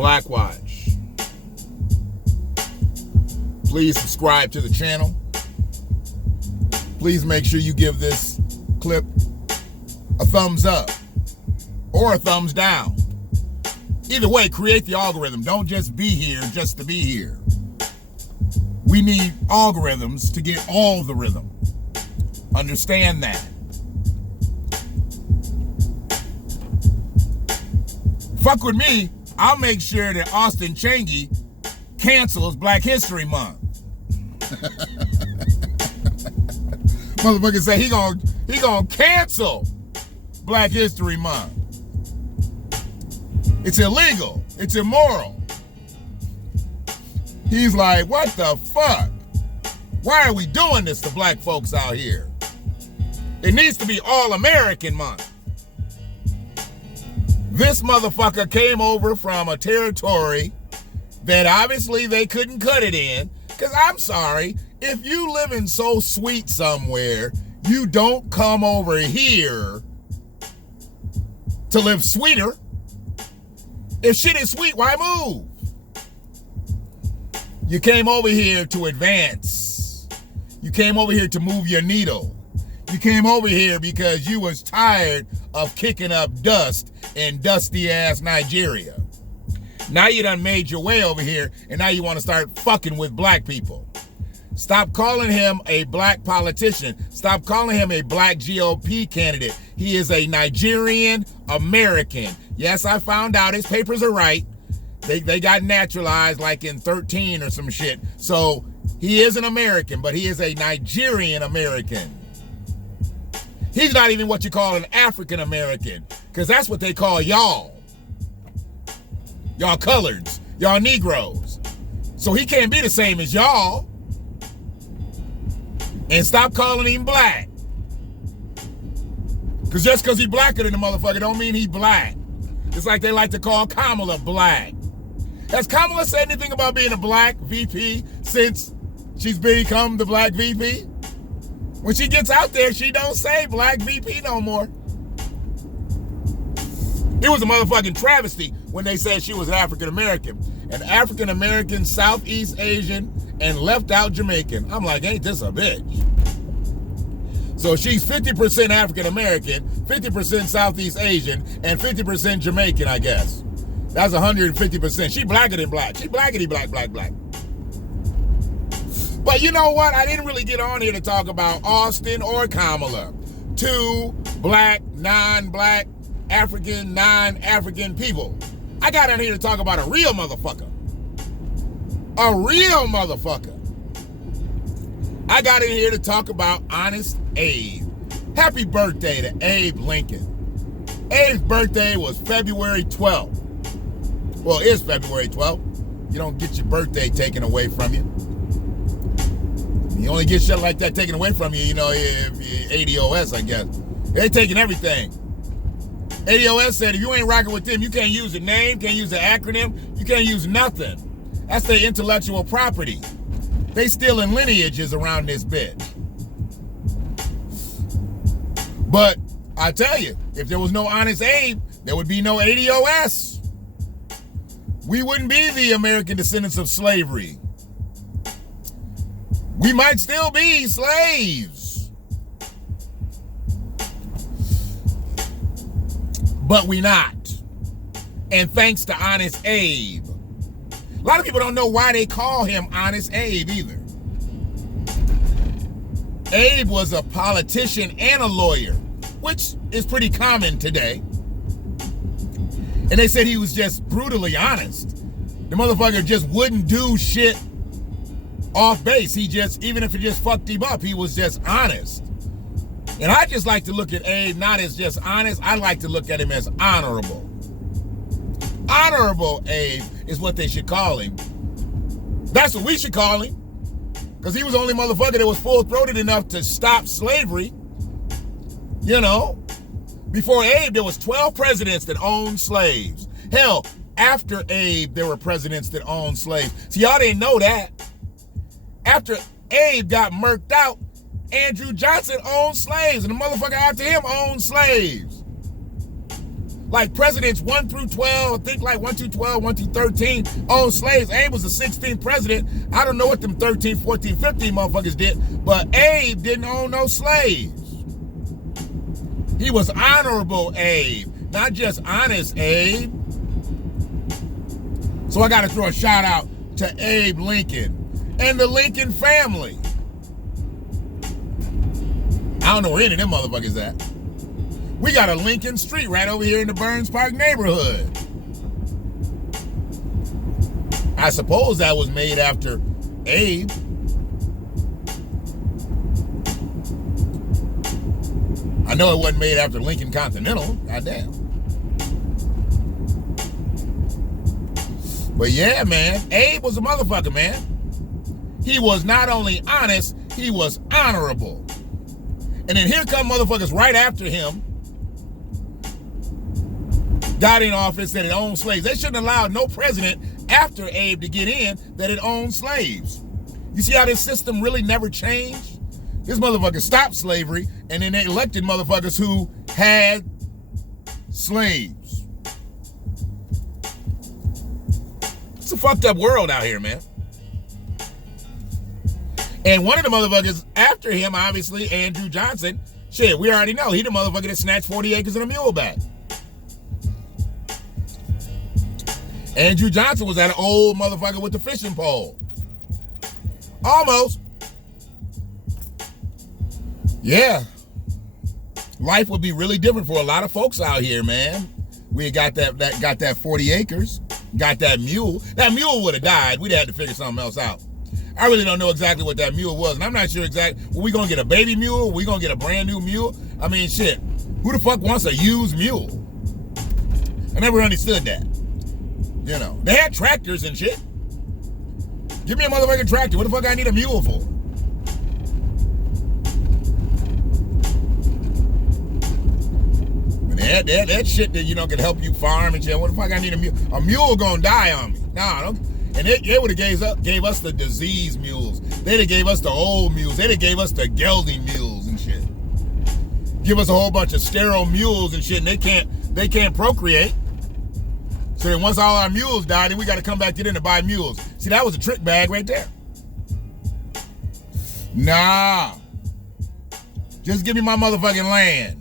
Black Watch. Please subscribe to the channel. Please make sure you give this clip a thumbs up or a thumbs down. Either way, create the algorithm. Don't just be here just to be here. We need algorithms to get all the rhythm. Understand that. Fuck with me, I'll make sure that Austin Changi cancels Black History Month. Motherfucker say he gonna cancel Black History Month. It's illegal. It's immoral. He's like, what the fuck? Why are we doing this to black folks out here? It needs to be All-American Month. This motherfucker came over from a territory that obviously they couldn't cut it in. Because I'm sorry, if you living so sweet somewhere, you don't come over here to live sweeter. If shit is sweet, why move? You came over here to advance. You came over here to move your needle. You came over here because you was tired of kicking up dust in dusty-ass Nigeria. Now you done made your way over here, and now you want to start fucking with black people. Stop calling him a black politician. Stop calling him a black GOP candidate. He is a Nigerian American. Yes, I found out his papers are right. They got naturalized like in 13 or some shit. So he is an American, but he is a Nigerian American. He's not even what you call an African American, because that's what they call y'all. Y'all coloreds, y'all Negroes. So he can't be the same as y'all. And stop calling him black. Because just because he blacker than the motherfucker don't mean he black. It's like they like to call Kamala black. Has Kamala said anything about being a black VP since she's become the black VP? When she gets out there, she don't say black VP no more. It was a motherfucking travesty when they said she was African American. An African American, Southeast Asian, and left out Jamaican. I'm like, ain't this a bitch? So she's 50% African American, 50% Southeast Asian, and 50% Jamaican, I guess. That's 150%. She blacker than black. She blackity black. But you know what? I didn't really get on here to talk about Austin or Kamala. Two black, non-black, African, non-African people. I got on here to talk about a real motherfucker. A real motherfucker. I got in here to talk about Honest Abe. Happy birthday to Abe Lincoln. Abe's birthday was February 12th. Well, it's February 12th. You don't get your birthday taken away from you. You only get shit like that taken away from you, you know, if ADOS, I guess. They taking everything. ADOS said if you ain't rocking with them, you can't use the name, can't use the acronym, you can't use nothing. That's their intellectual property. They stealing lineages around this bitch. But I tell you, if there was no Honest Abe, there would be no ADOS. We wouldn't be the American descendants of slavery. We might still be slaves. But we not. And thanks to Honest Abe. A lot of people don't know why they call him Honest Abe either. Abe was a politician and a lawyer, which is pretty common today. And they said he was just brutally honest. The motherfucker just wouldn't do shit off base. He just, even if it just fucked him up, he was just honest. And I just like to look at Abe not as just honest, I like to look at him as honorable. Honorable Abe is what they should call him. That's what we should call him. Because he was the only motherfucker that was full-throated enough to stop slavery. You know? Before Abe, there was 12 presidents that owned slaves. Hell, after Abe, there were presidents that owned slaves. See, y'all didn't know that. After Abe got murked out, Andrew Johnson owned slaves, and the motherfucker after him owned slaves. Like presidents 1 through 12, I think like 1 through 12, 1 through 13 owned slaves. Abe was the 16th president. I don't know what them 13, 14, 15 motherfuckers did, but Abe didn't own no slaves. He was honorable Abe, not just honest Abe. So I got to throw a shout out to Abe Lincoln and the Lincoln family. I don't know where any of them motherfuckers at. We got a Lincoln Street right over here in the Burns Park neighborhood. I suppose that was made after Abe. I know it wasn't made after Lincoln Continental. Goddamn. But yeah, man, Abe was a motherfucker, man. He was not only honest, he was honorable. And then here come motherfuckers right after him, got in office that it owned slaves. They shouldn't allow no president after Abe to get in that it owned slaves. You see how this system really never changed? This motherfucker stopped slavery, and then they elected motherfuckers who had slaves. It's a fucked up world out here, man. And one of the motherfuckers after him, obviously, Andrew Johnson, shit, we already know, he the motherfucker that snatched 40 acres and a mule back. Andrew Johnson was that old motherfucker with the fishing pole. Almost. Yeah. Life would be really different for a lot of folks out here, man. We got that 40 acres, got that mule. That mule would have died. We'd have had to figure something else out. I really don't know exactly what that mule was, and I'm not sure exactly. Were we gonna get a baby mule? Were we gonna get a brand new mule? I mean, shit. Who the fuck wants a used mule? I never understood that. You know, they had tractors and shit. Give me a motherfucking tractor. What the fuck I need a mule for? That shit that, you know, can help you farm and shit. What the fuck I need a mule? A mule gonna die on me. Nah, don't. And they would have gave us the disease mules. They'd have gave us the old mules. They'd have gave us the gelding mules and shit. Give us a whole bunch of sterile mules and shit, and they can't procreate. So then once all our mules die, then we got to come back in and buy mules. See, that was a trick bag right there. Nah. Just give me my motherfucking land.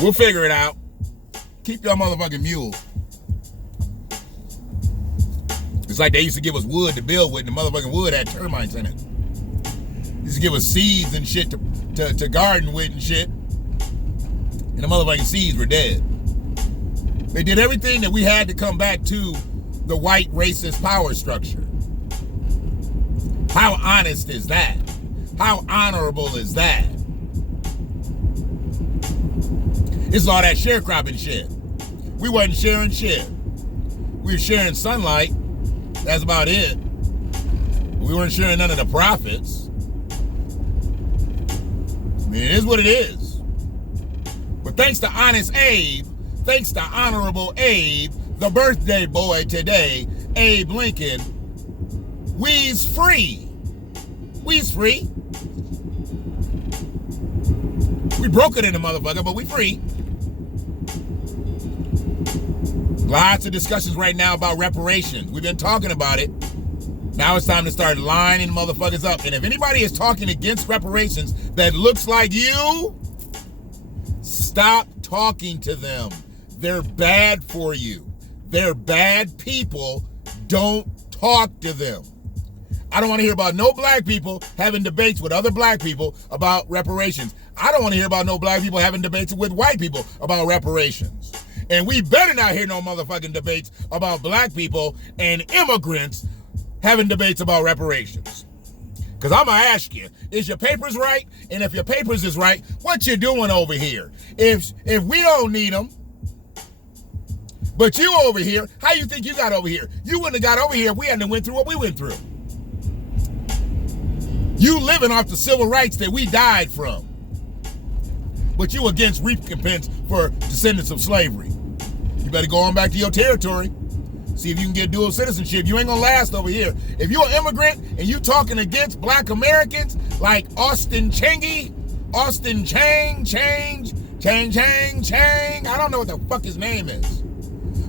We'll figure it out. Keep your motherfucking mules. It's like they used to give us wood to build with, and the motherfucking wood had termites in it. They used to give us seeds and shit to garden with and shit. And the motherfucking seeds were dead. They did everything that we had to come back to the white racist power structure. How honest is that? How honorable is that? It's all that sharecropping shit. We wasn't sharing shit. We were sharing sunlight. That's about it. We weren't sharing none of the profits. I mean, it is what it is. But thanks to honest Abe, thanks to honorable Abe, the birthday boy today, Abe Lincoln, we's free. We's free. We broke it in the motherfucker, but we free. Lots of discussions right now about reparations. We've been talking about it. Now it's time to start lining motherfuckers up. And if anybody is talking against reparations that looks like you, stop talking to them. They're bad for you. They're bad people. Don't talk to them. I don't want to hear about no black people having debates with other black people about reparations. I don't want to hear about no black people having debates with white people about reparations. And we better not hear no motherfucking debates about black people and immigrants having debates about reparations. Because I'm going to ask you, is your papers right? And if your papers is right, what you doing over here? If we don't need them, but you over here, how you think you got over here? You wouldn't have got over here if we hadn't went through what we went through. You living off the civil rights that we died from. But you against recompense for descendants of slavery. You better go on back to your territory. See if you can get dual citizenship. You ain't gonna last over here. If you're an immigrant and you talking against black Americans like Austin Chang, Chang. I don't know what the fuck his name is.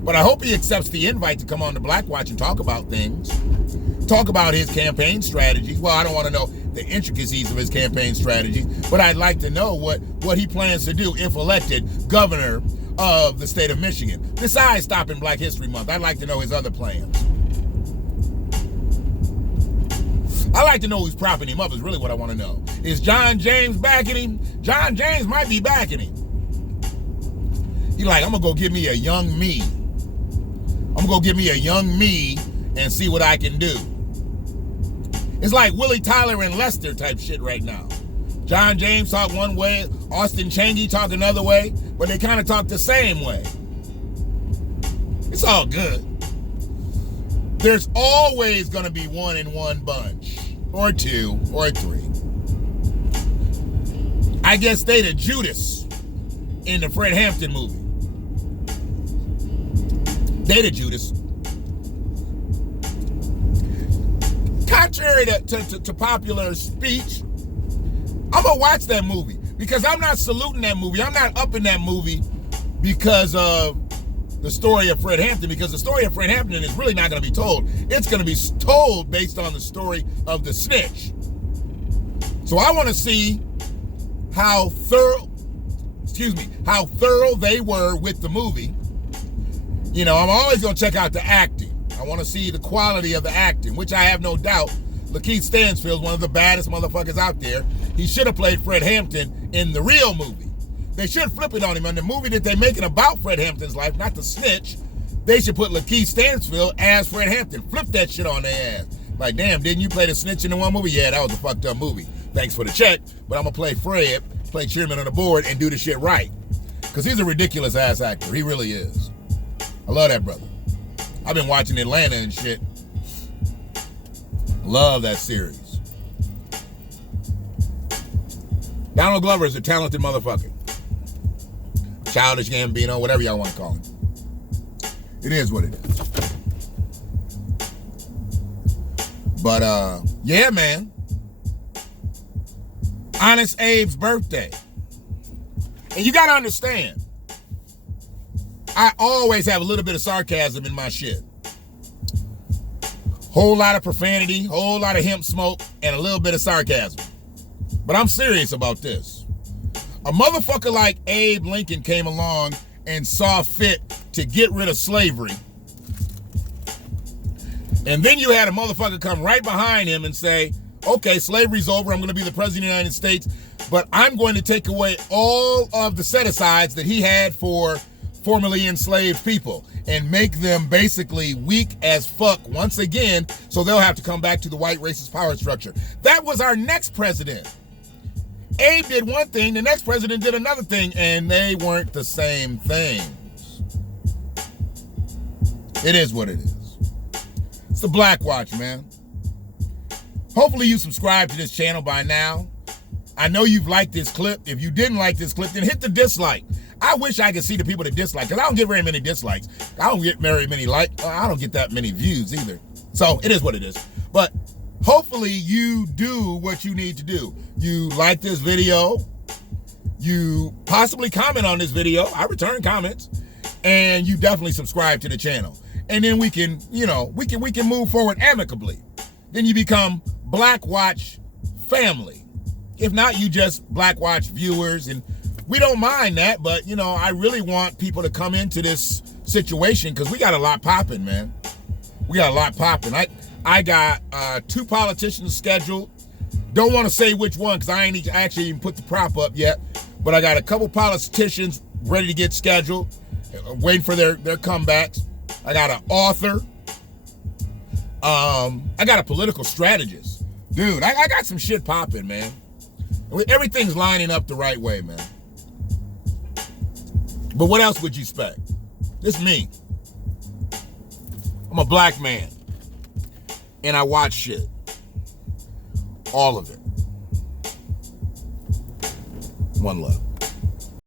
But I hope he accepts the invite to come on to Black Watch and talk about things. Talk about his campaign strategies. Well, I don't want to know the intricacies of his campaign strategies, but I'd like to know what he plans to do if elected governor of the state of Michigan. Besides stopping Black History Month, I'd like to know his other plans. I'd like to know who's propping him up is really what I want to know. Is John James backing him? John James might be backing him. He's like, I'm going to go get me a young me. I'm going to go get me a young me and see what I can do. It's like Willie Tyler and Lester type shit right now. John James talk one way, Austin Changy talk another way, but they kind of talk the same way. It's all good. There's always going to be one in one bunch, or two, or three. I guess they the Judas in the Fred Hampton movie. They the Judas. Contrary to popular speech, I'm going to watch that movie because I'm not saluting that movie. I'm not upping that movie because of the story of Fred Hampton, because the story of Fred Hampton is really not going to be told. It's going to be told based on the story of the snitch. So I want to see how thorough they were with the movie. You know, I'm always going to check out the acting. I want to see the quality of the acting, which I have no doubt. Lakeith Stanfield's one of the baddest motherfuckers out there. He should have played Fred Hampton in the real movie. They should flip it on him. In the movie that they're making about Fred Hampton's life, not the snitch, they should put Lakeith Stanfield as Fred Hampton. Flip that shit on their ass. Like, damn, didn't you play the snitch in the one movie? Yeah, that was a fucked up movie. Thanks for the check, but I'm going to play Fred, play chairman of the board, and do the shit right. Because he's a ridiculous ass actor. He really is. I love that brother. I've been watching Atlanta and shit. Love that series. Donald Glover is a talented motherfucker. Childish Gambino, whatever y'all want to call him. It is what it is. But, yeah, man. Honest Abe's birthday. And you got to understand, I always have a little bit of sarcasm in my shit. Whole lot of profanity, whole lot of hemp smoke, and a little bit of sarcasm. But I'm serious about this. A motherfucker like Abe Lincoln came along and saw fit to get rid of slavery. And then you had a motherfucker come right behind him and say, okay, slavery's over, I'm going to be the president of the United States, but I'm going to take away all of the set-asides that he had for formerly enslaved people and make them basically weak as fuck once again, so they'll have to come back to the white racist power structure. That was our next president. Abe did one thing, the next president did another thing, and they weren't the same things. It is what it is. It's the Black Watch, man. Hopefully you subscribe to this channel by now. I know you've liked this clip. If you didn't like this clip, then hit the dislike. I wish I could see the people that dislike, because I don't get very many dislikes. I don't get very many likes. I don't get that many views either. So it is what it is. But hopefully you do what you need to do. You like this video. You possibly comment on this video. I return comments. And you definitely subscribe to the channel. And then we can, we can move forward amicably. Then you become Black Watch family. If not, you just Black Watch viewers, and we don't mind that, but, I really want people to come into this situation because we got a lot popping, man. We got a lot popping. I got 2 politicians scheduled. Don't want to say which one because I ain't actually even put the prop up yet, but I got a couple politicians ready to get scheduled, waiting for their comebacks. I got an author. I got a political strategist. Dude, I got some shit popping, man. Everything's lining up the right way, man. But what else would you expect? This me. I'm a black man. And I watch shit. All of it. One love.